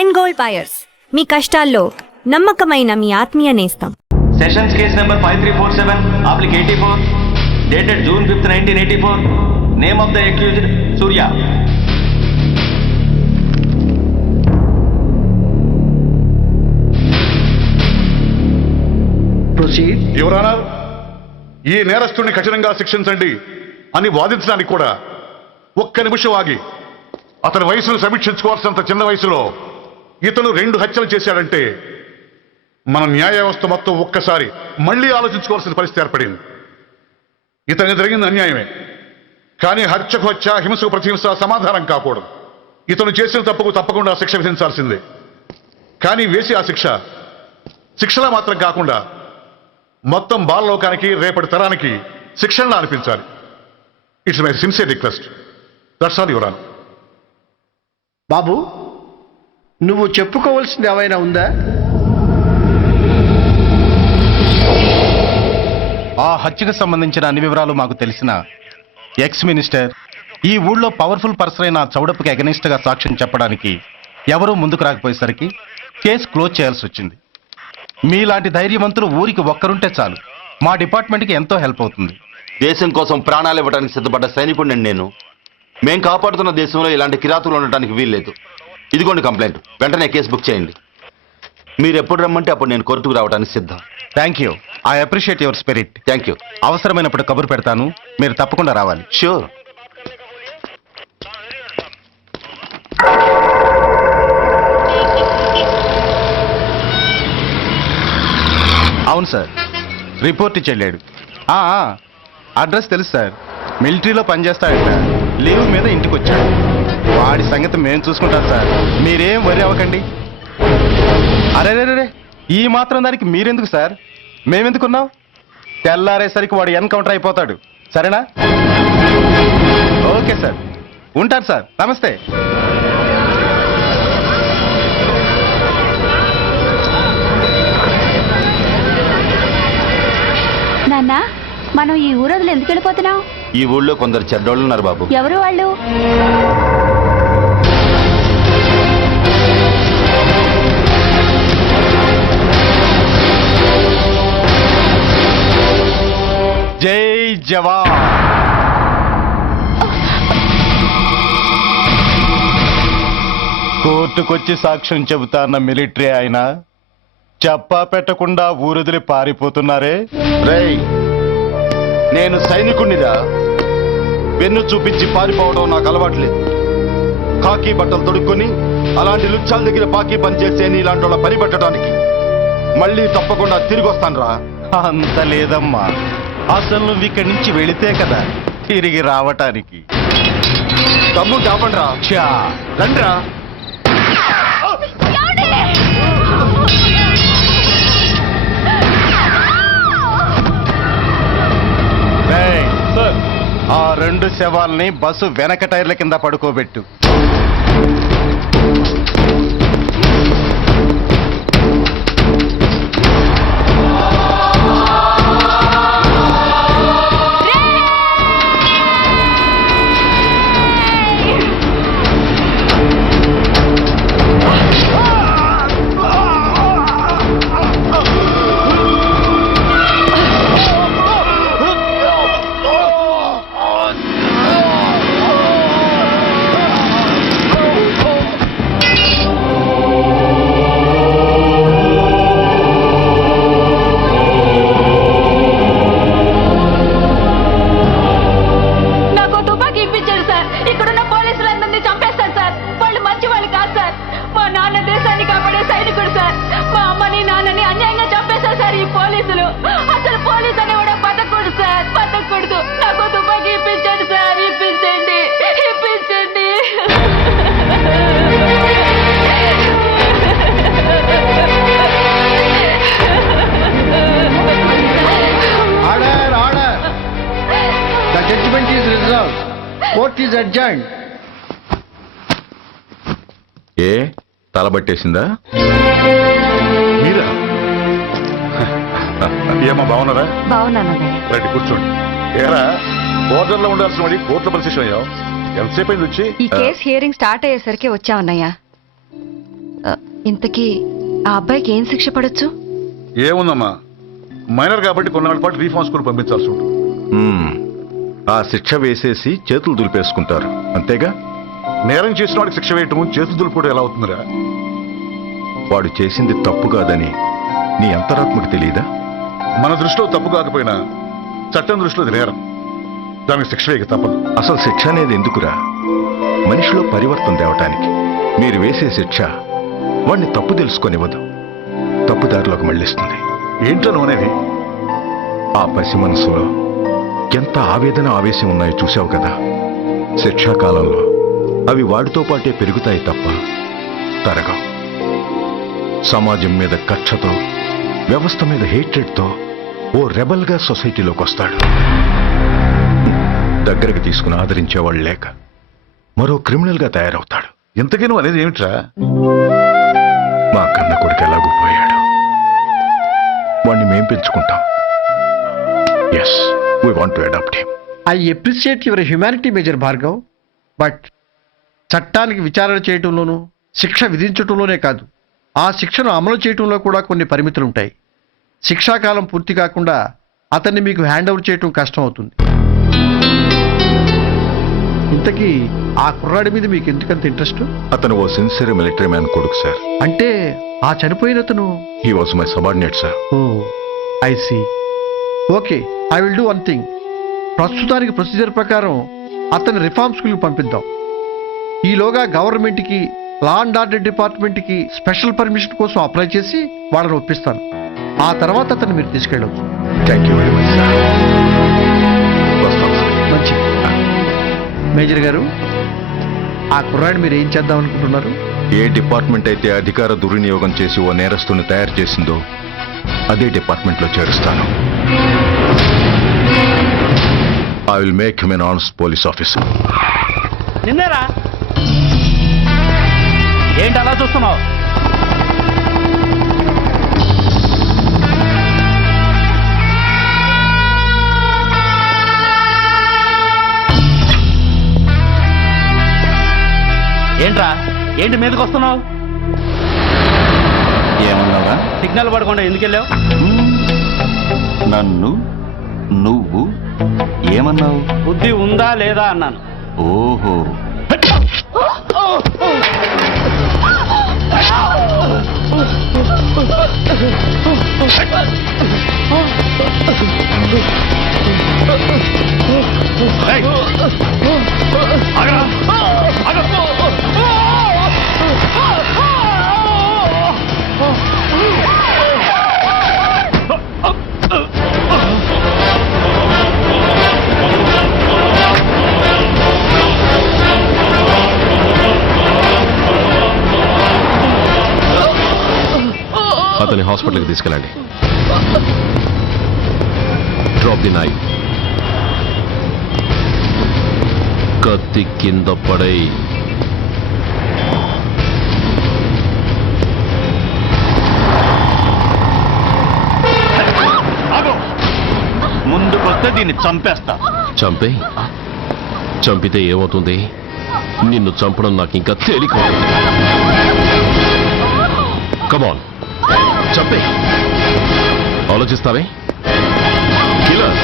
And gold buyers, మీ కష్టాల్లో నమ్మకమైన మీ ఆత్మీయ నేస్తం. Sessions case number 5347 అప్లిక్ 84 dated June 5th 1984. Name of the accused Surya. Your honour, ఈ నేరస్తుడిని కఠినంగా శిక్షించండి అని వాదించడానికి కూడా ఒక్క నిమిషం ఆగి అతని వయసును సమీక్షించుకోవాల్సినంత చిన్న వయసులో ఇతను 2 హత్యలు చేశాడంటే మన న్యాయ వ్యవస్థ మొత్తం ఒక్కసారి మళ్లీ ఆలోచించుకోవాల్సిన పరిస్థితి ఏర్పడింది. ఇతనికి జరిగింది అన్యాయమే, కానీ హత్యకు హత్య, హింసకు ప్రతిహింస సమాధానం కాకూడదు. ఇతను చేసిన తప్పుకు తప్పకుండా శిక్ష విధించాల్సిందే. కానీ వేసి ఆ శిక్షలా మాత్రం కాకుండా మొత్తం బాలలోకానికి, రేపటి తరానికి శిక్షణలా అనిపించాలి. It's my sincere request. That's all your honour. బాబు, నువ్వు చెప్పుకోవాల్సింది ఏమైనా ఉందా? ఆ హత్యకు సంబంధించిన అన్ని వివరాలు మాకు తెలిసిన ఎక్స్ మినిస్టర్ ఈ ఊళ్ళో పవర్ఫుల్ పర్సన్ అయిన చౌడప్పకి అగెనిస్ట్ గా సాక్ష్యం చెప్పడానికి ఎవరూ ముందుకు రాకపోయేసరికి కేసు క్లోజ్ చేయాల్సి వచ్చింది. మీలాంటి ధైర్యవంతులు ఊరికి ఒక్కరుంటే చాలు, మా డిపార్ట్మెంట్కి ఎంతో హెల్ప్ అవుతుంది. దేశం కోసం ప్రాణాలు ఇవ్వడానికి సిద్ధపడ్డ సైనికుడిని నేను. మేం కాపాడుతున్న దేశంలో ఇలాంటి కిరాతులు ఉండటానికి వీల్లేదు. ఇదిగోండి కంప్లైంట్, వెంటనే కేసు బుక్ చేయండి. మీరు ఎప్పుడు రమ్మంటే అప్పుడు నేను కోర్టుకు రావడానికి సిద్ధం. Thank you, I appreciate your spirit. Thank you. అవసరమైనప్పుడు కబురు పెడతాను, మీరు తప్పకుండా రావాలి. షూర్. అవును సార్, రిపోర్ట్ ఇచ్చి వెళ్ళాడు. అడ్రస్ తెలుసు సార్, మిలిటరీలో పనిచేస్తాడంట. లీవ్ మీద ఇంటికి వచ్చాడు. వాడి సంగతి మేము చూసుకుంటాం సార్, మీరేం వరి అవ్వకండి. అరే, ఈ మాత్రం దానికి మీరెందుకు సార్, మేమెందుకున్నాం? తెల్లారేసరికి వాడు ఎన్కౌంటర్ అయిపోతాడు, సరేనా? ఓకే సార్, ఉంటారు సార్, నమస్తే. నాన్న, మనం ఈ ఊరొదిలి ఎందుకు వెళ్ళిపోతున్నాం? ఈ ఊళ్ళో కొందరు చెడ్డోళ్ళు ఉన్నారు బాబు. ఎవరు వాళ్ళు? జై జవాన్. కోర్టుకొచ్చి సాక్ష్యం చెబుతాన్న మిలిటరీ ఆయన చెప్పా పెట్టకుండా ఊరుదిలి పారిపోతున్నారే. రేయ్, నేను సైనికుడినిరా. వెన్ను చూపించి పారిపోవడం నాకు అలవాట్లేదు. కాకి బట్టలు తొడుక్కొని అలాంటి లుచ్చాల దగ్గర పాకి పనిచేసే ఇలాంటి వాళ్ళ పని పెట్టడానికి మళ్ళీ తప్పకుండా తిరిగి వస్తాను రా. అంత లేదమ్మా, అసలు నువ్వు ఇక్కడి నుంచి వెళితే కదా తిరిగి రావటానికి. తమ్ము కాపండి రా. రండ్రా. ఆ 2 శవాల్ని బస్సు వెనక టైర్ల కింద పడుకోబెట్టు. Court is adjourned. ఏ తలబట్టేసిందా? మీరా? ఏమా బాగున్నారా? బాగున్నాను. రండి కూర్చోండి. ఏరా, బోర్డర్ లో ఉండాల్సిన వాడి కోర్టులో పరిశీలన అయ్యావు. ఎంతసేపు అయింది వచ్చి? ఈ కేసు హియరింగ్ స్టార్ట్ అయ్యేసరికి వచ్చామన్నయ్యా. ఇంతకీ ఆ అబ్బాయికి ఏం శిక్ష పడొచ్చు? ఏముందమ్మా, మైనర్ కాబట్టి కొన్నాళ్ళ పాటు రీఫార్మ్ స్కూల్ పంపించాల్సి ఉంటుంది. ఆ శిక్ష వేసేసి చేతులు దులిపేసుకుంటారు అంతేగా. నేరం చేసిన వాడికి శిక్ష వేయటం చేతులు దులుపుకోవడం ఎలా అవుతుందిరా? వాడు చేసింది తప్పు కాదని నీ అంతరాత్మకు తెలియదా? మన దృష్టిలో తప్పు కాకపోయినా చట్టం దృష్టిలో అది నేరం. దానికి శిక్ష వేయక తప్పదు. అసలు శిక్ష అనేది ఎందుకురా? మనిషిలో పరివర్తన తేవటానికి. మీరు వేసే శిక్ష వాడిని తప్పు తెలుసుకొనివ్వదు, తప్పుదారిలోకి మళ్ళిస్తుంది. ఏంటో నువ్వనేది? ఆ పసి మనసులో ఎంత ఆవేదన ఆవేశం ఉన్నాయో చూసావు కదా. శిక్షాకాలంలో అవి వాడితో పాటే పెరుగుతాయి తప్ప తరగవు. సమాజం మీద కక్షతో, వ్యవస్థ మీద హేట్రెడ్తో ఓ రెబల్గా సొసైటీలోకి వస్తాడు. దగ్గరకు తీసుకుని ఆదరించేవాళ్ళు లేక మరో క్రిమినల్గా తయారవుతాడు. ఇంతకీ నువ్వు అనేది ఏమిట్రా? మా కన్న కొడుకు ఎలాగూ పోయాడు, వాణ్ణి మేం పెంచుకుంటాం. Yes, we want to adopt him. I appreciate your humanity major Bhargav, but చట్టానికి విచారణ చేయటంలోనూ శిక్ష విధించటంలోనే కాదు, ఆ శిక్షను అమలు చేయటంలో కూడా కొన్ని పరిమితులు ఉంటాయి. శిక్షాకాలం పూర్తి కాకుండా అతన్ని మీకు హ్యాండ్ ఓవర్ చేయటం కష్టం అవుతుంది. ఇంతకీ ఆ కుర్రాడి మీద మీకు ఎందుకంత ఇంట్రెస్ట్? అతను ఓ సిన్సియర్ మిలిటరీ మ్యాన్ కొడుకు సార్. అంటే ఆ చనిపోయిన అతను? He was my subordinate sir. Oh, I see. Okay, I will do one thing. ప్రస్తుతానికి ప్రొసీజర్ ప్రకారం అతన్ని రిఫార్మ్ స్కూల్కి పంపిద్దాం. ఈలోగా గవర్నమెంట్కి, లా అండ్ ఆర్డర్ డిపార్ట్మెంట్కి స్పెషల్ పర్మిషన్ కోసం అప్లై చేసి వాళ్ళని ఒప్పిస్తాను. ఆ తర్వాత అతన్ని మీరు తీసుకెళ్ళవచ్చు. Thank you very much sir. వస్తాం సార్. మంచి మేజర్ గారు, ఆ కుర్రాడిని మీరు ఏం చేద్దాం అనుకుంటున్నారు? ఏ డిపార్ట్మెంట్ అయితే అధికార దుర్వినియోగం చేసి ఓ నేరస్తుని తయారు చేసిందో అదే డిపార్ట్మెంట్లో చేరుస్తాను. I will make him an honest police officer. నిన్నేరా ఏంటి అలా చూస్తున్నావు? ఏంట్రా, ఏంటి మీదకి వస్తున్నావు? ఏమన్నావా? సిగ్నల్ పడకుండా ఎందుకు వెళ్ళావు? నన్ను నువ్వు ఏమన్నావు? బుద్ధి ఉందా లేదా అన్నాను. ఓహో, అతని హాస్పిటల్కి తీసుకెళ్ళండి. Drop the knife. కత్తి కింద పడై. ముందుకొస్తే దీన్ని చంపేస్తా. చంపే. చంపితే ఏమవుతుంది? నిన్ను చంపడం నాకు ఇంకా తేలిక. కమాన్, చంపే. ఆలోచిస్తావే కిల్లర్?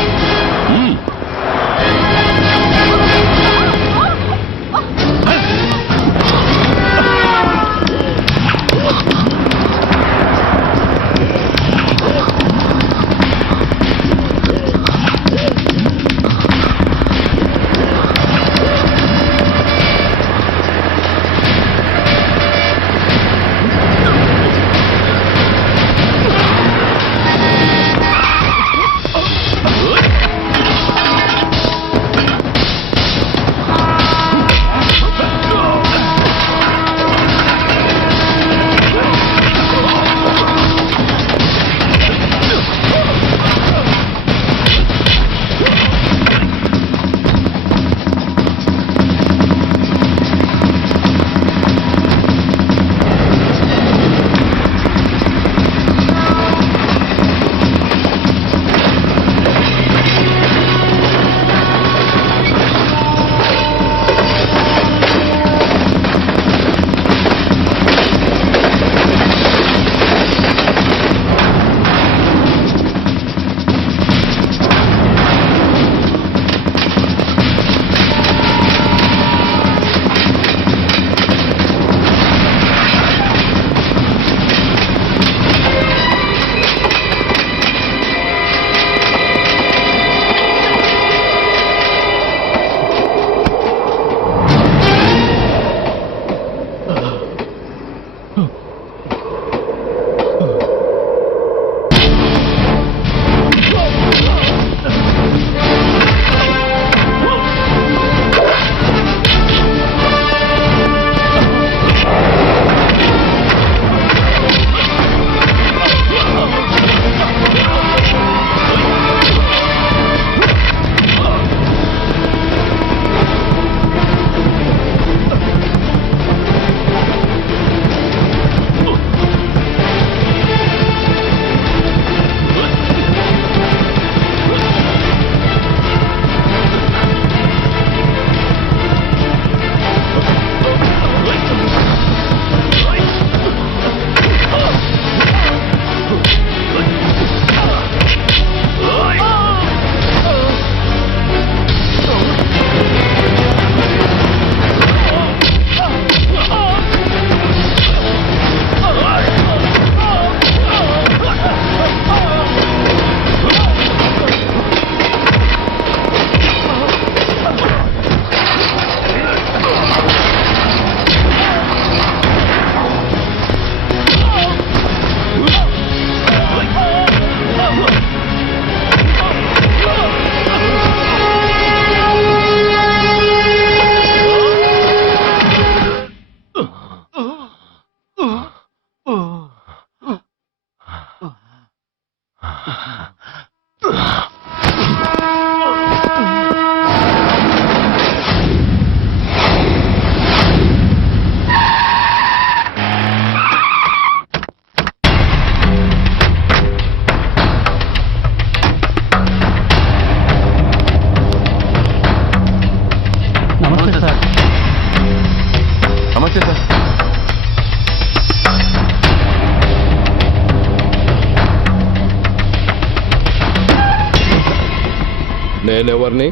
నేనెవరిని?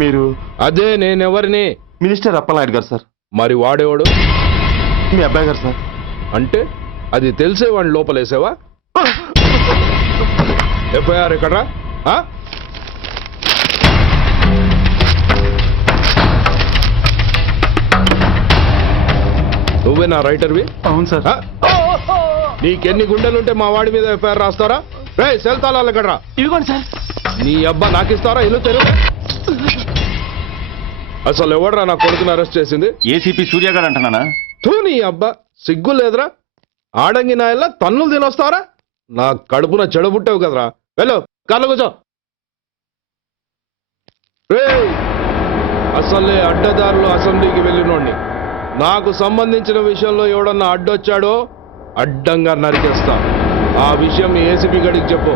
మీరు అదే నేనెవరిని? మినిస్టర్ అప్పలనాయుడు గారు సార్. మరి వాడేవాడు? మీ అబ్బాయి గారు సార్. అంటే అది తెలిసే వాడిని లోపలేసావా? ఎఫ్ఐఆర్ ఎక్కడ్రా? ఆ? నువ్వే నా రైటర్వి? అవును సార్. ఆ? నీకెన్ని గుండెలుంటే మా వాడి మీద ఎఫ్ఐఆర్ రాస్తారా? రే సెల్ తాళాలు ఎక్కడ్రా? ఇదిగోండి సార్. నీ అబ్బా నాకిస్తారా? ఇల్లు తెరు. అసలు ఎవడ్రా నా కొడుకుని అరెస్ట్ చేసింది? ఏసీపీ సూర్య గారు అంటున్నానా? తూ నీ అబ్బా సిగ్గు లేదురా? ఆడంగి నాయల్లా తన్నులు తినొస్తారా? నా కడుపున చెడబుట్టావు కదరా. వెళ్ళు కార్లో కూర్చో. రేయ్, అసలే అడ్డదారులు అసెంబ్లీకి వెళ్ళినోడిని. నాకు సంబంధించిన విషయంలో ఎవడన్నా అడ్డొచ్చాడో అడ్డంగా నరికేస్తా. ఆ విషయం నీ ఏసీపీ గడికి చెప్పు.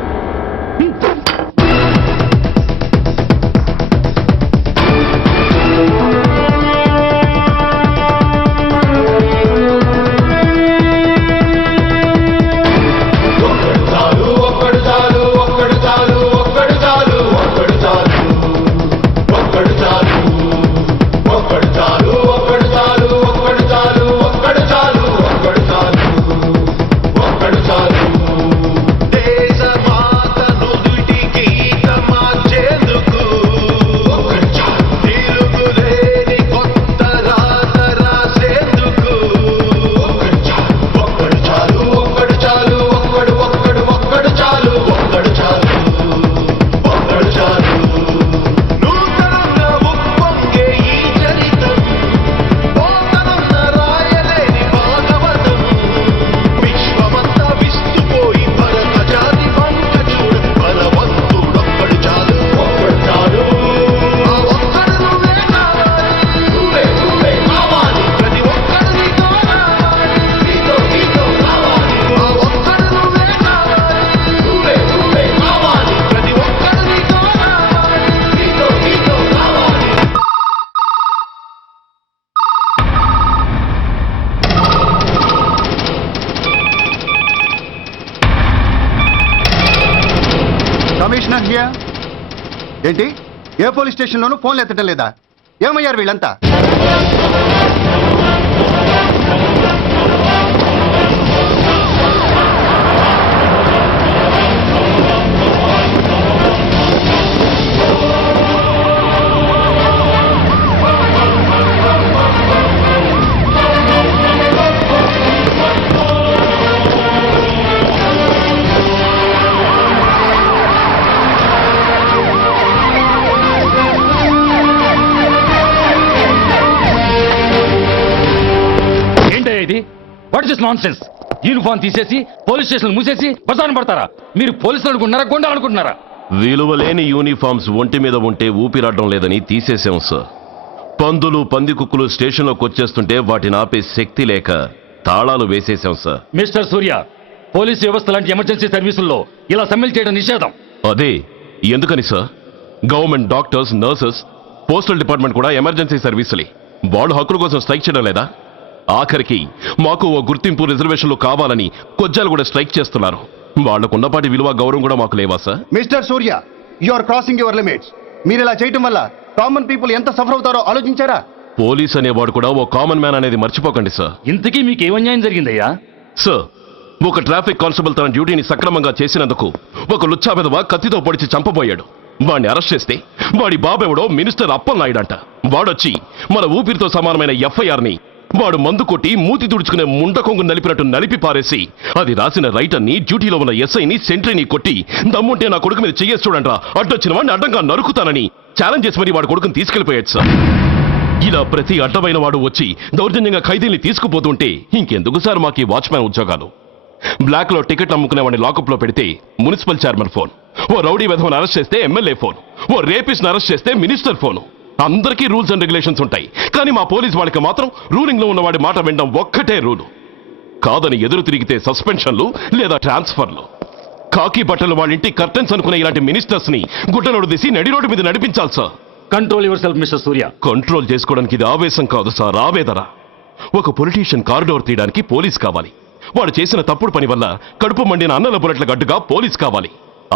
Commissioner here. ఏంటి ఏ పోలీస్ స్టేషన్లోనూ ఫోన్లు ఎత్తడం లేదా? ఏమయ్యారు వీళ్ళంతా? What is nonsense? యూనిఫామ్ తీసేసి పోలీస్ స్టేషన్ మూసేసి బజారు పడతారా? మీరు పోలీసులు అనుకుంటున్నారా, గుండాలు అనుకుంటున్నారా? విలువలేని యూనిఫామ్స్ ఒంటి మీద ఉంటే ఊపిరాడడం లేదని తీసేసాం సార్. పందులు పందికుక్కులు స్టేషన్లోకి వచ్చేస్తుంటే వాటిని ఆపే శక్తి లేక తాళాలు వేసేసాం సార్. మిస్టర్ సూర్య, పోలీస్ వ్యవస్థ లాంటి ఎమర్జెన్సీ సర్వీసుల్లో ఇలా సమ్మెలు చేయడం నిషేధం. అదే ఎందుకని sir? Government doctors, nurses, postal department కూడా ఎమర్జెన్సీ సర్వీసులే. వాళ్ళు హక్కుల కోసం స్ట్రైక్ చేయడం లేదా? ఆఖరికి మాకు ఓ గుర్తింపు రిజర్వేషన్లు కావాలని కొజ్జాలు కూడా స్ట్రైక్ చేస్తున్నారు. వాళ్లకున్నపాటి విలువ గౌరవం కూడా మాకు లేవా sir? Mister Surya, you are crossing your limits. మీరు ఇలా చేయటం వల్ల కామన్ పీపుల్ ఎంత సఫర్ అవుతారో ఆలోచించారా? పోలీస్ అనేవాడు కూడా ఓ కామన్ మ్యాన్ అనేది మర్చిపోకండి సార్. ఇంతకీ మీకు ఏమన్యాయం జరిగిందయ్యా? సార్, ఒక ట్రాఫిక్ కానిస్టేబుల్ తన డ్యూటీని సక్రమంగా చేసినందుకు ఒక లుచ్చా విధవ కత్తితో పొడిచి చంపబోయాడు. వాడిని అరెస్ట్ చేస్తే వాడి బాబెవడో మినిస్టర్ అప్పలనాయుడు అంట. వాడొచ్చి మన ఊపిరితో సమానమైన ఎఫ్ఐఆర్ని వాడు మందు కొట్టి మూతి తుడుచుకునే ముండకొంగు నలిపినట్టు నలిపి పారేసి అది రాసిన రైటర్ని, డ్యూటీలో ఉన్న ఎస్ఐని, సెంట్రీని కొట్టి దమ్ముంటే నా కొడుకు మీద చెయ్యేసి చూడంట్రా, అడ్డొచ్చిన వాడిని అడ్డంగా నరుకుతానని ఛాలెంజ్ చేసి మరి వాడు కొడుకుని తీసుకెళ్లిపోయాడు సార్. ఇలా ప్రతి అడ్డమైన వాడు వచ్చి దౌర్జన్యంగా ఖైదీల్ని తీసుకుపోతుంటే ఇంకెందుకు సార్ మాకు ఈ వాచ్మ్యాన్ ఉద్యోగాలు? బ్లాక్ లో టికెట్ అమ్ముకునే వాడిని లాకప్ లో పెడితే మున్సిపల్ చైర్మన్ ఫోన్, ఓ రౌడీ విధవను అరెస్ట్ చేస్తే ఎమ్మెల్యే ఫోన్, ఓ రేపిస్ట్ అరెస్ట్ చేస్తే మినిస్టర్ ఫోన్. అందరికీ రూల్స్ అండ్ రెగ్యులేషన్స్ ఉంటాయి, కానీ మా పోలీస్ వాళ్ళకి మాత్రం రూలింగ్ లో ఉన్న వాడి మాట వినడం ఒక్కటే రూలు. కాదని ఎదురు తిరిగితే సస్పెన్షన్లు లేదా ట్రాన్స్ఫర్లు. కాకి బట్టలు వాళ్ళ ఇంటి కర్టెన్స్ అనుకునే ఇలాంటి మినిస్టర్స్ ని గుడ్డనోడు తీసి నడి రోడ్డు మీద నడిపించాలి sir. Control your self mister Surya. Control చేసుకోవడానికి ఇది ఆవేశం కాదు సార్, ఆవేదన. ఒక పొలిటీషియన్ కారిడోర్ తీయడానికి పోలీస్ కావాలి. వాడు చేసిన తప్పుడు పని వల్ల కడుపు మండిన అన్నల బుల్లెట్ల గడ్డుగా పోలీస్ కావాలి.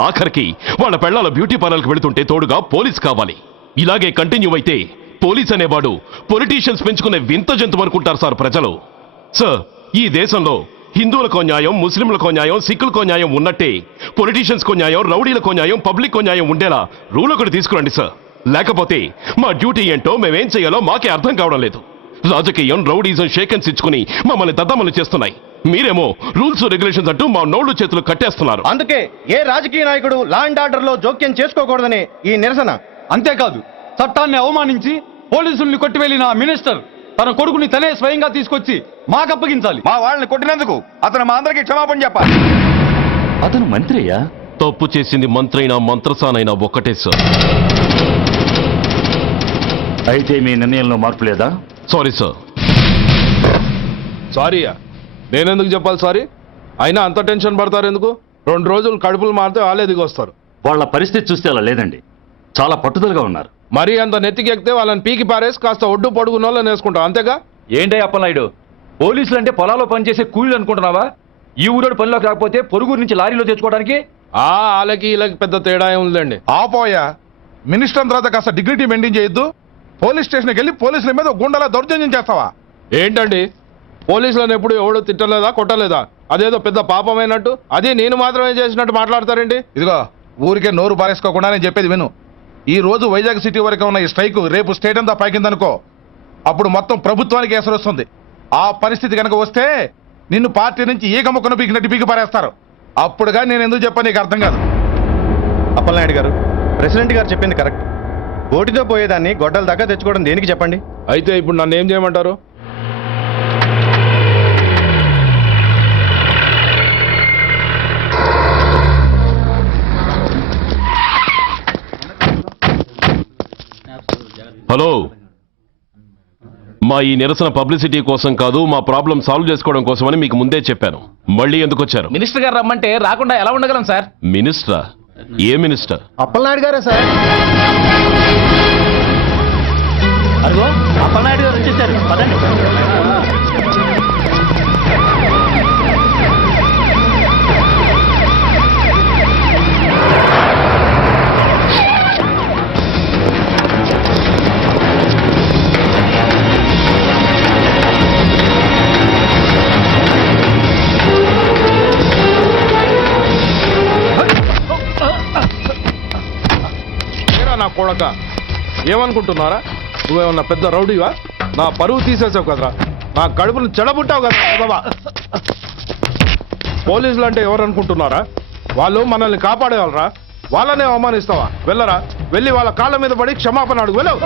ఆఖరికి వాళ్ళ పెళ్ళాల బ్యూటీ పార్లర్కి వెళుతుంటే తోడుగా పోలీస్ కావాలి. ఇలాగే కంటిన్యూ అయితే పోలీస్ అనేవాడు పొలిటీషియన్స్ పెంచుకునే వింత జంతువు అనుకుంటారు సార్ ప్రజలు. సార్, ఈ దేశంలో హిందువులకో న్యాయం, ముస్లింలకో న్యాయం, సిక్కులకో న్యాయం ఉన్నట్టే పొలిటీషియన్స్కో న్యాయం, రౌడీలకో న్యాయం, పబ్లిక్కో న్యాయం ఉండేలా రూల్ ఒకటి తీసుకురండి సార్. లేకపోతే మా డ్యూటీ ఏంటో మేమేం చేయాలో మాకే అర్థం కావడం లేదు. రాజకీయం, రౌడీజం షేకెన్స్ ఇచ్చుకుని మమ్మల్ని దద్దమలు చేస్తున్నాయి. మీరేమో రూల్స్ రెగ్యులేషన్స్ అంటూ మా నోళ్లు చేతులు కట్టేస్తున్నారు. అందుకే ఏ రాజకీయ నాయకుడు లా అండ్ ఆర్డర్ లో జోక్యం చేసుకోకూడదని ఈ నిరసన. అంతేకాదు, చట్టాన్ని అవమానించి పోలీసుల్ని కొట్టివెళ్లిన మినిస్టర్ తన కొడుకుని తనే స్వయంగా తీసుకొచ్చి మాకు అప్పగించాలి. మా వాళ్ళని కొట్టినందుకు అతను మా అందరికి క్షమాపణ చెప్పాలి. అతను మంత్రి అయ్యా. తప్పు చేసింది మంత్రైనా మంత్రసానైనా ఒక్కటే సార్. అయితే మీ నిర్ణయంలో మార్పు లేదా? Sorry sir. సారీయా? నేనెందుకు చెప్పాలి సారీ? అయినా అంత టెన్షన్ పడతారు ఎందుకు? 2 రోజులు కడుపులు మారితే వాళ్ళే దిగొస్తారు. వాళ్ళ పరిస్థితి చూస్తే అలా లేదండి, చాలా పట్టుదలగా ఉన్నారు. మరీ అంత నెత్తికెక్కితే వాళ్ళని పీకి పారేసి కాస్త ఒడ్డు పొడుగున్న వాళ్ళని వేసుకుంటాం, అంతేగా? ఏంటే అప్పలనాయుడు, పోలీసులు అంటే పొలాల్లో పనిచేసే కూలీలు అనుకుంటున్నావా? ఈ ఊరోడు పనిలోకి రాకపోతే పొరుగురు నుంచి లారీలో తెచ్చుకోవడానికి వాళ్ళకి వీళ్ళకి పెద్ద తేడా ఉందండి. ఆపోయా, మినిస్టర్ తర్వాత కాస్త డిగ్నిటీ మెయింటైన్ చేయొద్దు. పోలీస్ స్టేషన్కి వెళ్ళి పోలీసుల మీద గుండెలా దౌర్జన్యం చేస్తావా? ఏంటండి, పోలీసులను ఎప్పుడు ఎవడో తిట్టలేదా, కొట్టలేదా? అదేదో పెద్ద పాపమైనట్టు, అదే నేను మాత్రమే చేసినట్టు మాట్లాడతారేంటి? ఇదిగో, ఊరికే నోరు పారేసుకోకుండా నేను చెప్పేది విను. ఈ రోజు వైజాగ్ సిటీ వరకు ఉన్న ఈ స్ట్రైక్ రేపు స్టేట్ అంతా పైకిందనుకో, అప్పుడు మొత్తం ప్రభుత్వానికి ఎసరు వస్తుంది. ఆ పరిస్థితి కనుక వస్తే నిన్ను పార్టీ నుంచి ఈగ ముక్కను పీకినట్టు పీకి పారేస్తారు. అప్పుడుగా నేను ఎందుకు చెప్పా నీకు అర్థం కాదు. అప్పలనాయుడు గారు, ప్రెసిడెంట్ గారు చెప్పింది కరెక్ట్. ఓటితో పోయేదాన్ని గొడ్డల దాకా తెచ్చుకోవడం దేనికి చెప్పండి? అయితే ఇప్పుడు నన్ను ఏం చేయమంటారు? హలో, మా ఈ నిరసన పబ్లిసిటీ కోసం కాదు, మా ప్రాబ్లం సాల్వ్ చేసుకోవడం కోసమని మీకు ముందే చెప్పాను. మళ్ళీ ఎందుకు వచ్చారు? మినిస్టర్ గారు రమ్మంటే రాకుండా ఎలా ఉండగలం సార్? మినిస్టరా? ఏ మినిస్టర్? అప్పలనాయుడు గారే సార్. అదిగో అప్పలనాయుడు గారు వచ్చేసారు, పదండి. నా కొడక, ఏమనుకుంటున్నారా? నువ్వేమన్నా పెద్ద రౌడీవా? నా పరువు తీసేసావు కదరా, నా కడుపును చెడబుట్టావు కదా. పోలీసులు అంటే ఎవరు అనుకుంటున్నారా? వాళ్ళు మనల్ని కాపాడేవాళ్ళరా, వాళ్ళనే అవమానిస్తావా? వెళ్ళరా, వెళ్ళి వాళ్ళ కాళ్ళ మీద పడి క్షమాపణ అడుగు, వెళ్ళవు.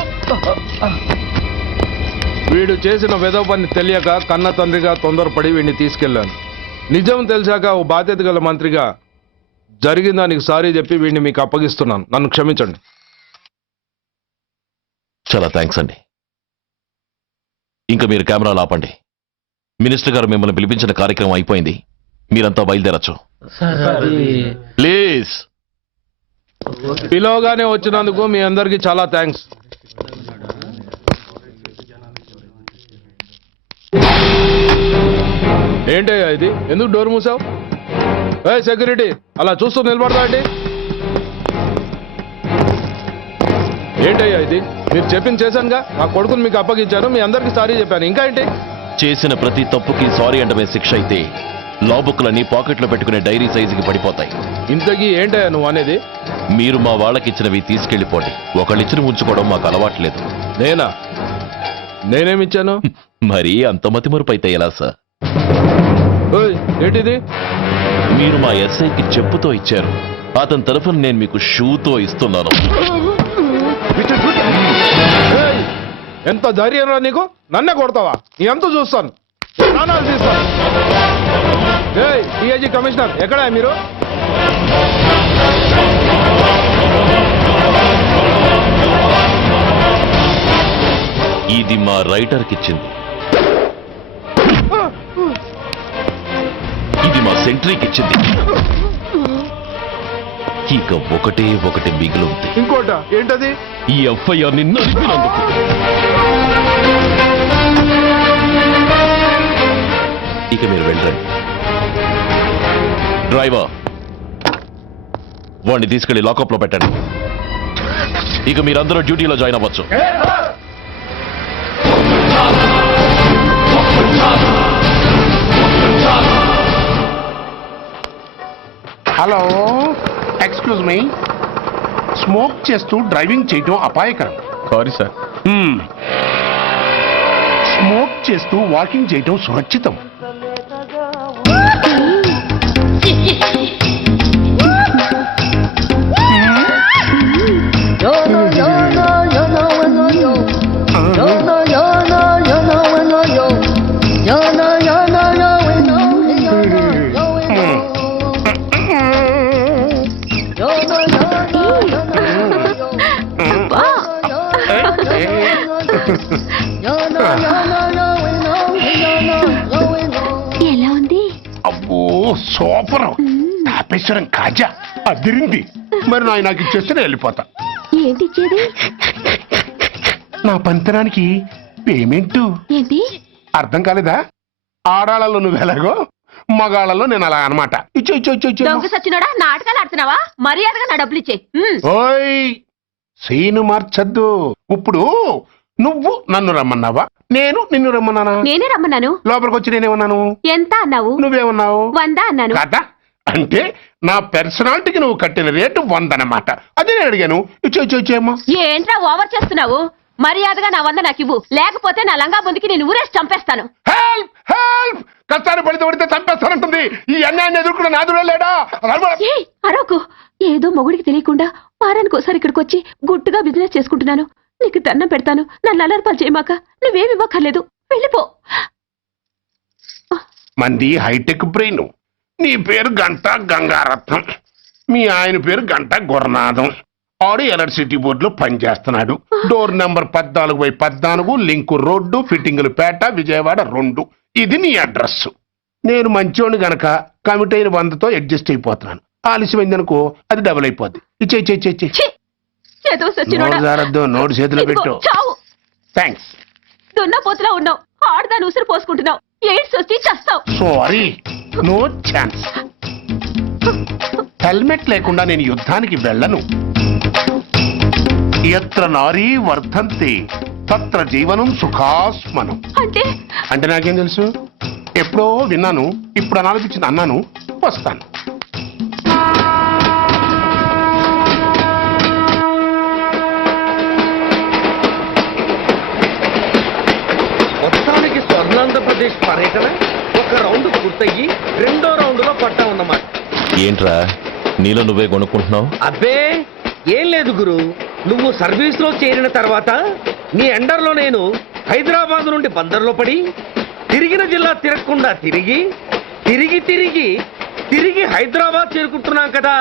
వీడు చేసిన వెధవ పని తెలియక కన్న తండ్రిగా తొందరపడి వీడిని తీసుకెళ్లాను. నిజం తెలిసాక ఓ బాధ్యత గల మంత్రిగా జరిగిన దానికి సారీ చెప్పి వీడిని మీకు అప్పగిస్తున్నాను. నన్ను క్షమించండి. చాలా థ్యాంక్స్ అండి. ఇంకా మీరు కెమెరాలు ఆపండి. మినిస్టర్ గారు మిమ్మల్ని పిలిపించిన కార్యక్రమం అయిపోయింది, మీరంతా బయలుదేరచ్చు ప్లీజ్. పిలవగానే వచ్చినందుకు మీ అందరికీ చాలా థ్యాంక్స్. ఏంటయ్యా ఇది, ఎందుకు డోర్ మూసావు? ఏ సెక్యూరిటీ, అలా చూస్తూ నిలబడతా అండి. ఏంటయ్యా ఇది, మీరు చెప్పింది చేశానుగా, నా కొడుకుని మీకు అప్పగించాను, మీ అందరికీ సారీ చెప్పాను, ఇంకా ఏంటి? చేసిన ప్రతి తప్పుకి సారీ అంటమే శిక్ష అయితే లా బుక్లన్నీ పాకెట్లో పెట్టుకునే డైరీ సైజుకి పడిపోతాయి. ఇంతకీ ఏంటయ్యా నువ్వు అనేది? మీరు మా వాళ్ళకిచ్చినవి తీసుకెళ్లిపోండి. ఒకళ్ళిచ్చిన ఉంచుకోవడం మాకు అలవాట్లేదు. నేనా? నేనేమిచ్చాను? మరి అంత మతిమరుపు అయితే ఎలా సార్? ఓయ్, ఏంటిది? మీరు మా ఎస్ఐకి చెప్పుతో ఇచ్చారు, అతని తరఫున నేను మీకు షూతో ఇస్తున్నాను. ఏయ్, ఎంత ధైర్యం రా నీకు? నన్నే కొడతావా? నీ ఎంత చూస్తాను, ప్రాణాలు తీస్తాను. ఏయ్, డిఐజీ కమిషనర్ ఎక్కడా మీరు? ఇది మా రైటర్కి ఇచ్చింది, ఇది మా సెంట్రీకి ఇచ్చింది. ఇక ఒకటి మిగిలి ఉంది. ఇంకోట ఏంటది? ఈ ఎఫ్ఐఆర్ ని నడిపినందుకు. ఇక మీరు వెళ్ళండి. డ్రైవర్, వాడిని తీసుకెళ్లి లాకప్ లో పెట్టండి. ఇక మీరందరూ డ్యూటీలో జాయిన్ అవ్వచ్చు. Hello, excuse me. స్మోక్ చేస్తూ డ్రైవింగ్ చేయటం అపాయకరం. Sorry sir. స్మోక్ చేస్తూ వాకింగ్ చేయటం సురక్షితం. ఎలా ఉంది? అబ్బో సూపర్. తాపేశ్వరం కాజా అదిరింది. మరి నాకు ఇచ్చేస్తే నేను వెళ్ళిపోతా. ఏంటి ఇచ్చేది? నా పంతనానికి పేమెంట్. ఏంటి అర్థం కాలేదా? ఆడాళ్ళలో నువ్వు ఎలాగో మగాళ్ళలో నేను అలా అనమాట. ఇచ్చే ఇచ్చే ఇచ్చే ఇచ్చే. దొంగ సచ్చినోడా, నాటకాలు ఆడుతున్నావా? మర్యాదగా నా డబ్బులు ఇచ్చే. ఓయ్ సీను మార్చద్దు. ఇప్పుడు నువ్వు నన్ను రమ్మన్నావా, నేను నిన్ను రమ్మన్నానా? నేనే రమ్మన్నాను. లోపలికి వచ్చి నేనేమన్నాను? ఎంత అన్నావు? నువ్వేమన్నావు? 100 అన్నాను. కదా అంటే నా పర్సనాలిటీకి నువ్వు కట్టిన రేటు 100 అన్నమాట. అదే నేను అడిగాను. ఇచ్చే ఇచ్చే ఇచ్చేమ్మా. ఏంట్రా ఓవర్ చేస్తున్నావు? మర్యాదగా నా 100 నాకు ఇవ్వు, లేకపోతే నా లంగా బొందికి నేను ఊరేసి చంపేస్తాను. Help help. కష్టాన్ని పడితే చంపేస్తానంటుంది. ఈ అన్యాయాన్ని ఎదుర్కొన్న నాదుడే లేడా? ఏయ్, అరవకు. ఏదో మొగుడికి తెలియకుండా వారానికి ఒకసారి ఇక్కడికి వచ్చి గుట్టుగా బిజినెస్ చేసుకుంటున్నాను. నీకు దండం పెడతాను, నన్ను అలర్పాలు చేయమాక. నువ్వేమి ఇవ్వక్కర్లేదు, వెళ్ళిపో. మంది హైటెక్ బ్రెయిన్. నీ పేరు గంట గంగారత్నం, మీ ఆయన పేరు గంట గురనాథం. ఆడు ఎలక్ట్రిసిటీ బోర్డులో పనిచేస్తున్నాడు. డోర్ నెంబర్ 14/14, లింకు రోడ్డు, ఫిట్టింగులు పేట, విజయవాడ 2. ఇది నీ అడ్రస్. నేను మంచోని గనక కమిట్ అయిన 100తో అడ్జస్ట్ అయిపోతున్నాను. ఆలస్యమైందనుకో అది డబుల్ అయిపోద్ది. ఇచ్చే ఇచ్చే ఇచ్చే ఇచ్చే. ఛీ! ఏదో సచ్చినోడా. నోరు జారద్దు, నోటు చేతిలో పెట్టు. ఇదిగో, చావు. థ్యాంక్స్. దున్నపోతులా ఉన్నావు, ఆడదాని ఉసురు పోసుకుంటున్నావు. ఎయిడ్స్ వచ్చి చస్తావు. Sorry, no chance. హెల్మెట్ లేకుండా నేను యుద్ధానికి వెళ్ళను. ఎత్ర నారీ వర్ధంతి తత్ర జీవనం సుఖాస్మనం. అంటే నాకేం తెలుసు? ఎప్పుడో విన్నాను, ఇప్పుడు అనాలనిపించింది అన్నాను. వస్తాను. మొత్తానికి స్వర్ణాంధ్రప్రదేశ్ పర్యటన ఒక రౌండ్ పూర్తయ్యి 2వ రౌండ్లో పట్టా ఉన్నమాట. ఏంట్రా నీలో నువ్వే కొనుక్కుంటున్నావు? అబ్బే ఏం లేదు గురు. నువ్వు సర్వీస్ లో చేరిన తర్వాత నీ అండర్లో నేను హైదరాబాద్ నుండి బందర్లో పడి తిరిగిన జిల్లా తిరగకుండా తిరిగి తిరిగి తిరిగి తిరిగి హైదరాబాద్ చేరుకుంటున్నాం కదా,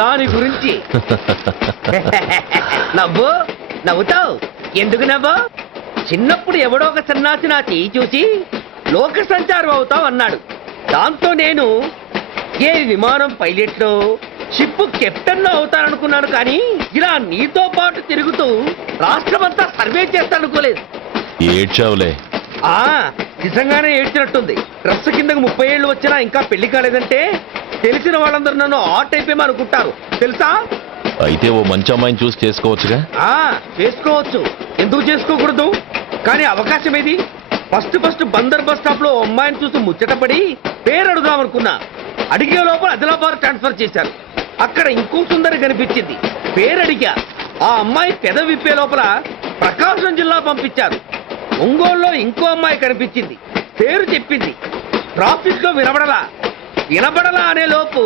దాని గురించి. నవ్వు నవ్వుతావు ఎందుకు నవ్వు? చిన్నప్పుడు ఎవడో ఒక సన్నాసి నా చేయి చూసి లోక సంచారం అవుతావు అన్నాడు. దాంతో నేను ఏ విమానం పైలట్లో షిప్ కెప్టెన్ లో అవుతాననుకున్నాను. కానీ ఇలా నీతో పాటు తిరుగుతూ రాష్ట్రమంతా సర్వే చేస్తాననుకోలేదు. ఏడ్చావులే. నిజంగానే ఏడ్చినట్టుంది. డ్రెస్ కిందకు 30 ఏళ్ళు వచ్చినా ఇంకా పెళ్లి కాలేదంటే తెలిసిన వాళ్ళందరూ నన్ను ఆట్ అయిపోయి అనుకుంటారు తెలుసా? అయితే ఓ మంచి అమ్మాయిని చూసి చేసుకోవచ్చుగా. చేసుకోవచ్చు, ఎందుకు చేసుకోకూడదు? కానీ అవకాశం ఏది? ఫస్ట్ బందర్ బస్ స్టాప్ లో అమ్మాయిని చూసి ముచ్చటపడి పేరు అడుగుదామనుకున్నా. అడిగే లోపల ఆదిలాబాద్ ట్రాన్స్ఫర్ చేశారు. అక్కడ ఇంకో సుందరి కనిపించింది. పేరు అడిగా. ఆ అమ్మాయి పెద విప్పే లోపల ప్రకాశం జిల్లా పంపించారు. ఒంగోలులో ఇంకో అమ్మాయి కనిపించింది. పేరు చెప్పింది. ట్రాఫిక్ లో వినబడలా అనే లోపు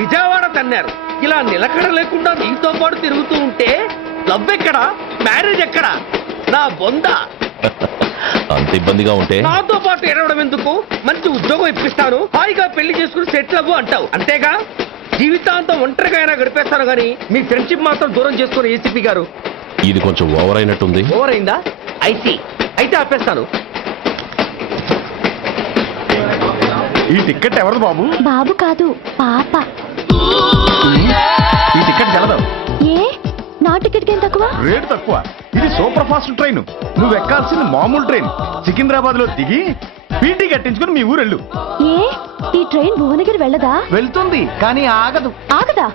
విజయవాడ తన్నారు. ఇలా నిలకడ లేకుండా నీతో పాటు తిరుగుతూ ఉంటే లవ్ ఎక్కడా, మ్యారేజ్ ఎక్కడా? నా బొంద. అంత ఇబ్బందిగా ఉంటే నాతో పాటు ఎడవడం ఎందుకు? మంచి ఉద్యోగం ఇప్పిస్తాను, హాయిగా పెళ్లి చేసుకుని సెటిల్ అవ్వు అంటావు అంతేగా. జీవితాంతం ఒంటరిగా అయినా గడిపేస్తాను కానీ మీ ఫ్రెండ్షిప్ మాత్రం దూరం చేసుకుని ఏసీపీ గారు. ఇది కొంచెం ఓవర్ అయినట్టుంది. ఓవర్ అయిందా? అయితే ఆపేస్తాను. ఈ టికెట్ ఎవరు బాబు? బాబు కాదు, పాప. ఈ టికెట్ తెలదు. ఏ నా టికెట్ ఏం తక్కువ? రేటు తక్కువ. ఇది సూపర్ ఫాస్ట్ ట్రైన్. నువ్వు ఎక్కాల్సింది మామూలు ట్రైన్. సికింద్రాబాద్ లో దిగి పీటీ కట్టించుకుని మీ ఊరెళ్ళు. ఏ ఈ ట్రైన్ భువనగిరి వెళ్ళదా? వెళ్తుంది కానీ ఆగదు. ఆగదా?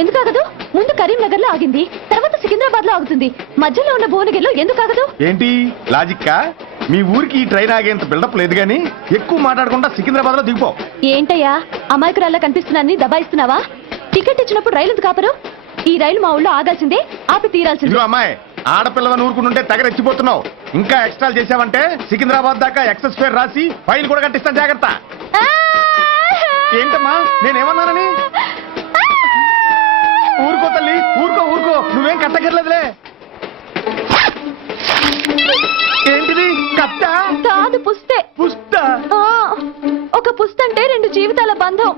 ఎందుకు ఆగదు? ముందు కరీంనగర్ లో ఆగింది, తర్వాత సికింద్రాబాద్ లో ఆగుతుంది. మధ్యలో ఉన్న భువనగిరిలో ఎందుకు ఆగదు? ఏంటి లాజిక్కా? మీ ఊరికి ఈ ట్రైన్ ఆగేంత బిల్డప్ లేదు గానీ ఎక్కువ మాట్లాడకుండా సికింద్రాబాద్ లో దిగిపో. ఏంటయ్యా అమాయకురాల్లా కనిపిస్తున్నాన్ని దబాయిస్తున్నావా? టికెట్ ఇచ్చినప్పుడు రైలు ఎందుకు ఆపరు? ఈ రైలు మా ఊళ్ళో ఆగాల్సిందే, ఆపి తీరాల్సిందే. ఇదిగో అమ్మాయి, ఆడపిల్లవని ఊరుకుంటుంటే తెగరెచ్చిపోతున్నావు. ఇంకా ఎక్స్ట్రాలు చేసావంటే సికింద్రాబాద్ దాకా ఎక్సెస్ ఫేర్ రాసి ఫైల్ కూడా కట్టిస్తాను, జాగ్రత్త. ఏంటమ్మా నేనేమన్నానని? ఊరుకో తల్లి, ఊరుకో ఊరుకో, నువ్వేం కట్టగర్లేదులే. ఏంటిది కట్ట? కాదు పుస్తే. పుష్ట? ఒక పుస్తంటే 2 జీవితాల బంధం.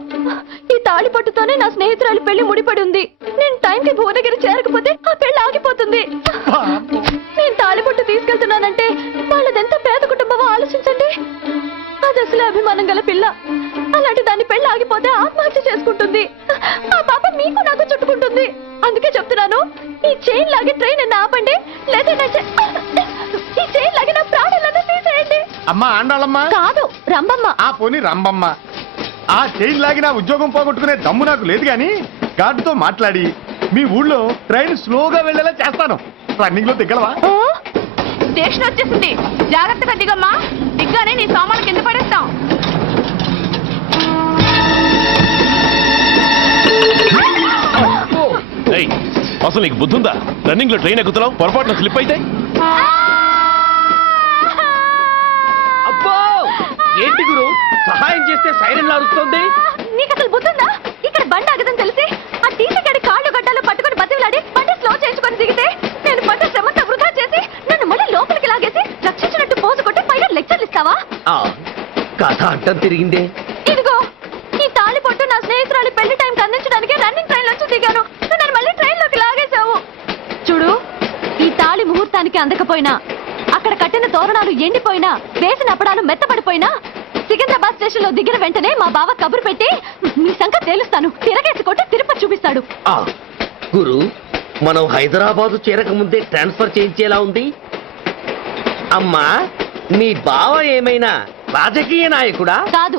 ఈ తాళి పట్టుతోనే నా స్నేహితురాలు పెళ్లి ముడిపడి ఉంది. నేను టైంకి భువనగిరి చేరకపోతే ఆ పెళ్లి ఆగిపోతుంది. నేను తాళి పట్టు తీసుకెళ్తున్నానంటే వాళ్ళదెంత పేద కుటుంబమో ఆలోచించండి. అది అసలు అభిమానం గల పిల్ల. అలాంటి దాన్ని పెళ్లి ఆగిపోతే ఆత్మహత్య చేసుకుంటుంది. ఆ పాప మీకు నాకు చుట్టుకుంటుంది. అందుకే చెప్తున్నాను, ఈ చైన్ లాగి ట్రైన్ అన్న ఆపండి, లేదా ఈ చైన్ లాగి నా ప్రాణాలను తీసేయండి. అమ్మా ఆండాళమ్మ కాదు, రంబమ్మ. ఆ పోని రంబమ్మ. ఆ చైన్ లాగి నా ఉద్యోగం పోగొట్టుకునే దమ్ము నాకు లేదు గాని గార్డుతో మాట్లాడి మీ ఊళ్ళో ట్రైన్ స్లోగా వెళ్ళేలా చేస్తాను. రన్నింగ్ లో దిగలవా? స్టేషన్ వచ్చేసింది, జాగ్రత్తగా దిగమ్మా. దిగ్గానే నీ సామాను కింద పడేస్తాం. ఏయ్, అసలు నీకు బుద్ధుందా? రన్నింగ్ లో ట్రైన్ ఎక్కుతున్నావు, పొరపాటున స్లిప్ అయితే? అబ్బో ఏంటి గురు, సహాయం చేస్తే సైరన్ లారుస్తుంది. నీకు అసలు బుద్ధుందా? ఇక్కడ బండి ఆగదని తెలిసి ఆ టీసీ గడి కాళ్ళు గడ్డలు పట్టుకొని బతిలాడి బండి స్లో చేయించుకొని దిగితే నేను పడ్డ శ్రమంతా వృధా చేసి నన్ను మళ్ళీ లోపలికి లాగేసి రక్షించినట్టు పోజు కొట్టి పైన లెక్చర్లు ఇస్తావా? కథ అడ్డం తిరిగిందే. ఇదిగో ఈ తాళి పొట్టు నా స్నేహితురాలి పెళ్లి టైంకి అందించడానికి రన్నింగ్ ట్రైన్ నుంచి దిగాను. నన్ను మళ్ళీ ట్రైన్ లోకి లాగేశావు. చూడు, ఈ తాళి ముహూర్తానికి అందకపోయినా, అక్కడ కట్టిన తోరణాలు ఎండిపోయినా, వేసిన అప్పడాలు మెత్తపడిపోయినా, సికింద్రాబాద్ స్టేషన్ లో దిగిన వెంటనే మా బావ కబురు పెట్టి మీ సంగతి తేలుస్తాను, తిరగేసి కొట్టి తిరుపతి చూపిస్తాడు. గురు, మనం హైదరాబాద్ చేరక ముందే ట్రాన్స్ఫర్ చేయించేలా ఉంది. అమ్మా, మీ బావ ఏమైనా రాజకీయ నాయకుడా? కాదు,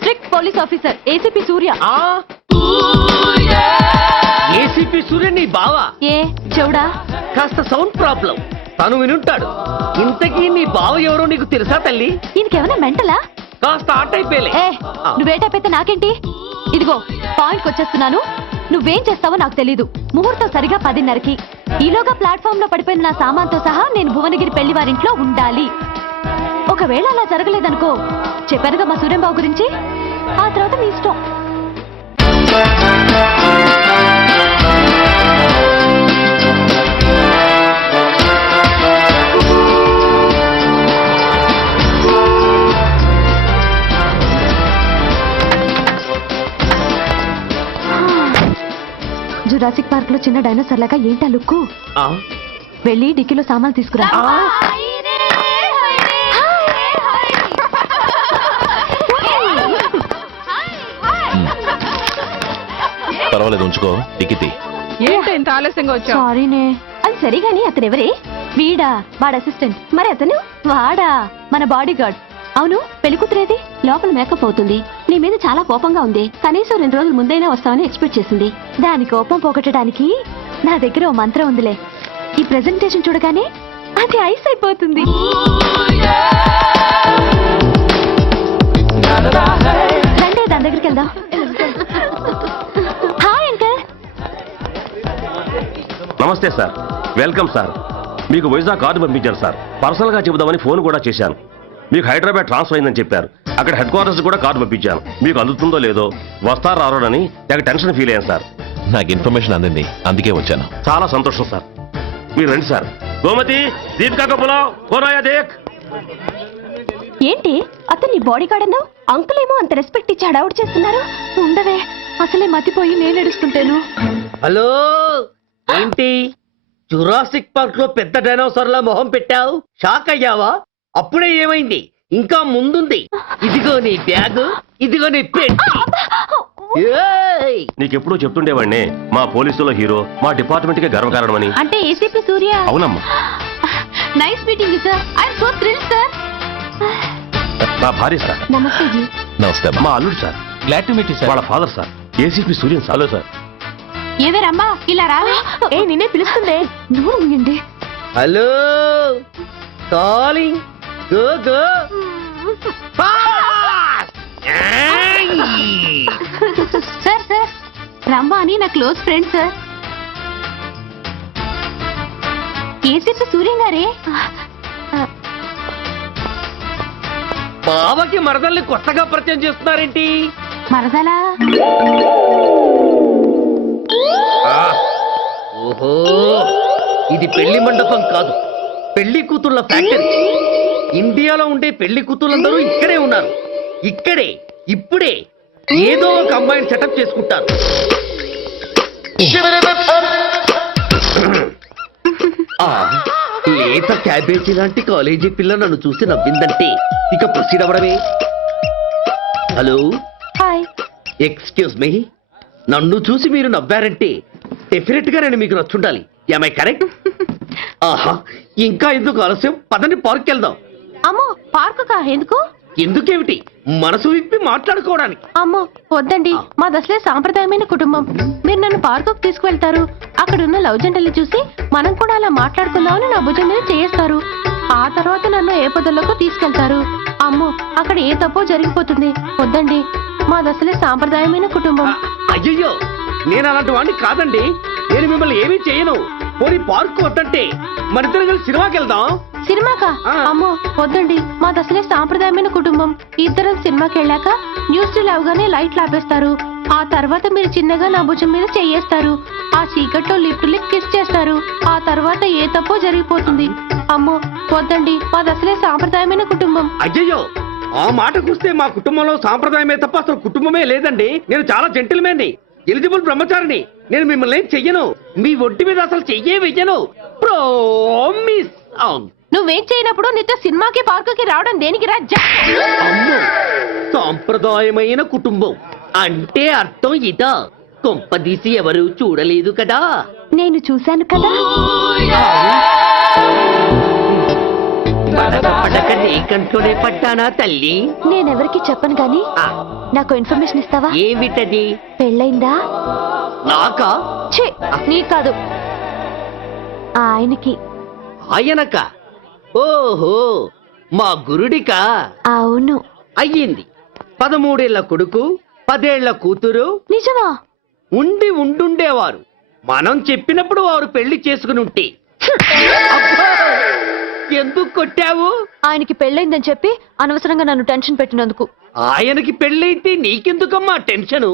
స్ట్రిక్ట్ పోలీస్ ఆఫీసర్, ఏసీపీ సూర్య. ఏసీపీ సూర్య నీ బావ? ఏ చెవుడా? కాస్త సౌండ్ ప్రాబ్లం, తను వినుంటాడు. ఇంతకీ నీ బావ ఎవరో నీకు తెలుసా తల్లి? ఈయనకేమైనా మెంటలా? కాస్త ఆట అయిపోయలే. నువ్వేటైతే నాకేంటి? ఇదిగో పాయింట్కి వచ్చేస్తున్నాను. నువ్వేం చేస్తావో నాకు తెలీదు. ముహూర్తం సరిగా 10:30కి. ఈలోగా ప్లాట్ఫామ్ లో పడిపోయిన నా సామాన్తో సహా నేను భువనగిరి పెళ్లి వారింట్లో ఉండాలి. ఒకవేళ అలా జరగలేదనుకో, చెప్పానుగా మా సూర్యంబాబు గురించి, ఆ తర్వాత మీ ఇష్టం. జురాసిక్ పార్క్ లో చిన్న డైనోసార్ లాగా ఏంటా లుక్కు? వెళ్ళి డిక్కీలో సామాన్లు తీసుకురా. పర్వాలేదు, ఉంచుకో. టికెట్ ఏంటి ఇంత ఆలస్యంగా వచ్చావు? సారీనే. అది సరిగాని అతనెవరే? వీడా, వాడ అసిస్టెంట్. మరి అతను వాడా, మన బాడీ గార్డ్. అవును, పెళ్లికూతురేది? లోపల మేకప్ అవుతుంది. నీ మీద చాలా కోపంగా ఉంది. కనీసం 2 రోజుల ముందైనా వస్తావని ఎక్స్పెక్ట్ చేసింది. దాని కోపం పోగొట్టడానికి నా దగ్గర ఓ మంత్రం ఉందిలే. ఈ ప్రెజెంటేషన్ చూడగానే అది ఐస్ అయిపోతుంది. రండి, దాని దగ్గరికి వెళ్దాం. Hi uncle. నమస్తే సార్, వెల్కమ్ సార్. మీకు వైజాగ్ కార్డు పంపించారు సార్. పర్సనల్ గా చెబుదామని ఫోన్ కూడా చేశాను. మీకు హైదరాబాద్ ట్రాన్స్ఫర్ అయిందని చెప్పారు. అక్కడ హెడ్ క్వార్టర్స్ కూడా కార్డు పంపించాను. మీకు అందుతుందో లేదో, వస్తారో రారోడని నాకు టెన్షన్ ఫీల్ అయ్యాను సార్. నాకు ఇన్ఫర్మేషన్ అందింది, అందుకే వచ్చాను. చాలా సంతోషం సార్. మీరు రండి సార్. గోమతి, దీపికా కపులావ్, కోనాయా దేక్. ఏంటి అతన్ని బాడీ గార్డ్ అన్నావు? అంకుల్ ఏమో అంత రెస్పెక్ట్ ఇచ్చి హడావుడు చేస్తున్నారు. ఉండవే, అసలే మతిపోయి నేను ఏడుస్తుంటాను. హలో, ఏంటి జురాసిక్ పార్క్ లో పెద్ద డైనోసార్ లా మొహం పెట్టావు? షాక్ అయ్యావా? అప్పుడే ఏమైంది? ఇంకా ముందుంది. ఇదిగో నీ బ్యాగ్, ఇదిగో నీ పెట్టి. నీకెప్పుడూ చెప్తుండేవాడిని, మా పోలీసులో హీరో, మా డిపార్ట్మెంట్ కి గర్వకారణమని. అంటే ఏసీపీ సూర్య? అవునమ్మా. Nice meeting sir. I'm so thrilled sir. నా భార్య సార్. నమస్తే జీ. నమస్తే. మా అల్లుడు sir. Glad to meet you sir. వాళ్ళ father sir, ACP Suryan sir. Hello sir. ఏవే రమ్మా ఇలా రావే. ఏ నిన్నే పిలుస్తుందే. నోరు ముయ్యండి. Hello calling go go sir sir రమ్మ అని నా close friend sir. ACP Suryam గారే. బావకి మరదల్ని కొత్తగా పరిచయం చేస్తున్నారేంటి? మరదలా? ఓహో, ఇది పెళ్లి మండపం కాదు, పెళ్లి కూతుళ్ళ ఫ్యాక్టరీ. ఇండియాలో ఉండే పెళ్లి కూతుళ్ళందరూ ఇక్కడే ఉన్నారు. ఇక్కడే ఇప్పుడే ఏదో ఒక అమ్మాయిని సెటప్ చేసుకుంటారు. ఆ, లేత క్యాబేజీ లాంటి కాలేజీ పిల్ల నన్ను చూసి నవ్విందంటే ఇక ప్రొసీడ్ అవ్వడమే. Hello, hi. ఎక్స్క్యూజ్ మీ, నన్ను చూసి మీరు నవ్వారంటే డెఫినెట్ గా నేను మీకు నచ్చుండాలి. ఏమై కరెక్ట్? ఆహా, ఇంకా ఎందుకు ఆలస్యం? పదండి పార్క్ వెళ్దాం. అమ్మో పార్కు కా? ఎందుకు? ఎందుకేమిటి, మనసు విప్పి మాట్లాడుకోవడానికి. అమ్మో వద్దండి, మాది అసలే సాంప్రదాయమైన కుటుంబం. మీరు నన్ను పార్కుకు తీసుకువెళ్తారు, అక్కడున్న లవ్ జంటల్ని చూసి మనం కూడా అలా మాట్లాడుకుందామని నా భుజం మీద చేస్తారు. ఆ తర్వాత నన్ను ఏ పొదల్లోకి తీసుకెళ్తారు. అమ్మో అక్కడ ఏ తప్పో జరిగిపోతుంది. వద్దండి, మాది అసలే సాంప్రదాయమైన కుటుంబం. అయ్యయ్యో, నేను అలాంటి వాడిని కాదండి. నేను మిమ్మల్ని ఏమీ చేయను. పోనీ పార్క్ వద్దంటే మరిద్దరం కలిసి సినిమాకి వెళ్దాం. సినిమాకా? అమ్మో వద్దండి, మాది అసలే సాంప్రదాయమైన కుటుంబం. ఇద్దరం సినిమాకి వెళ్ళాక న్యూస్ అవగానే లైట్లు ఆపేస్తారు. ఆ తర్వాత మీరు చిన్నగా నా భుజం మీద చెయ్యేస్తారు. ఆ చీకట్లో లిప్ కిస్ చేస్తారు. ఆ తర్వాత ఏ తప్పో జరిగిపోతుంది. అమ్మో వద్దండి, మాది అసలే సాంప్రదాయమైన కుటుంబం. అయ్యయ్యో, ఆ మాటకొస్తే మా కుటుంబంలో సాంప్రదాయమే తప్ప అసలు కుటుంబమే లేదండి. నేను చాలా జెంటిల్మెన్ని, ఎలిజిబుల్ బ్రహ్మచారిని. నేను మిమ్మల్ని ఏం చెయ్యను. మీ ఒంటి మీద అసలు చెయ్యే వెయ్యను. ప్రామిస్. నువ్వేం చేయనప్పుడు నీతో సినిమాకి పార్కుకి రావడం దేనికి రా? అమ్మో, సాంప్రదాయమైన కుటుంబం అంటే అర్థం ఇదా? కొంపదీసి ఎవరు చూడలేదు కదా? నేను చూశాను కదా. పడక నీ కంట్లోనే పడ్డానా తల్లి? నేనెవరికి చెప్పను గాని నాకు ఇన్ఫర్మేషన్ ఇస్తావా? ఏమిటది? పెళ్ళైందా? నాకా? ఛీ, నీకు కాదు, ఆయనకి. ఆయనక? ఓహో, మా గురుడికా? అవును. అయ్యింది. 13 ఏళ్ల కొడుకు, 10 ఏళ్ల కూతురు. నిజమా? ఉండుండేవారు. మనం చెప్పినప్పుడు వారు పెళ్లి చేసుకుని ఉంటే. అబ్బా! ఎందుకు కొట్టావు? ఆయనకి పెళ్ళైందని చెప్పి అనవసరంగా నన్ను టెన్షన్ పెట్టినందుకు. ఆయనకి పెళ్ళైతే నీకెందుకమ్మా టెన్షను?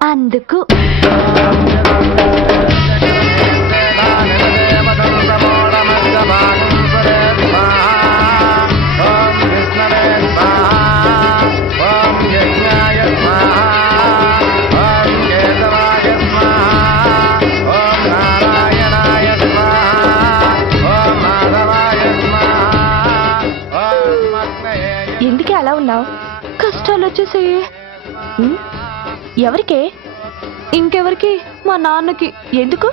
అందుకు. ఎందుకే అలా ఉన్నావు? కష్టాలు వచ్చేసాయి. ఎవరికే? ఇంకెవరికి? మా నాన్నకి. ఎందుకు?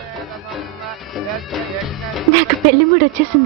నాకు పెళ్లి మూడు వచ్చేసింది.